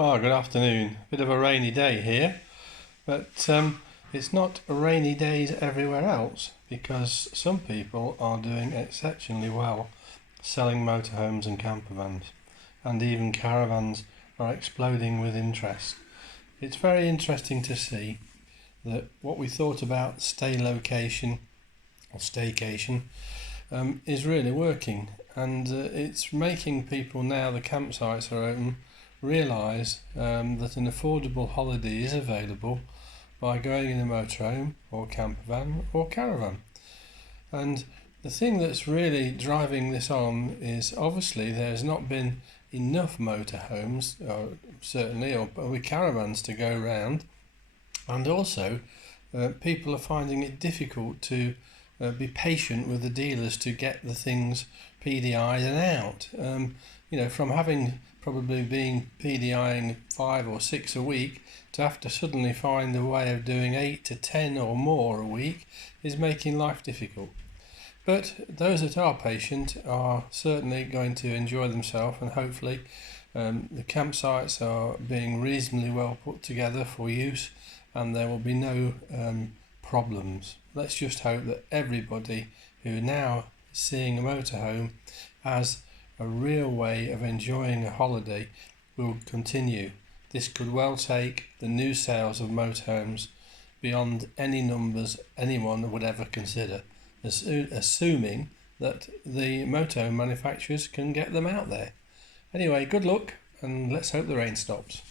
Oh, good afternoon. Bit of a rainy day here, but it's not rainy days everywhere else because some people are doing exceptionally well selling motorhomes and campervans, and even caravans are exploding with interest. It's very interesting to see that what we thought about stay location or staycation is really working, and it's making people, now the campsites are open, realise that an affordable holiday is available by going in a motorhome or campervan or caravan. And the thing that's really driving this on is obviously there's not been enough motorhomes, certainly, or with caravans to go round, and also people are finding it difficult to be patient with the dealers to get the things PDI'd and out. From having probably been PDIing 5 or 6 a week to have to suddenly find a way of doing 8 to 10 or more a week is making life difficult. But those that are patient are certainly going to enjoy themselves, and hopefully the campsites are being reasonably well put together for use, and there will be no problems. Let's just hope that everybody who now is seeing a motorhome as a real way of enjoying a holiday will continue. This could well take the new sales of motorhomes beyond any numbers anyone would ever consider, assuming that the motorhome manufacturers can get them out there. Anyway, good luck, and let's hope the rain stops.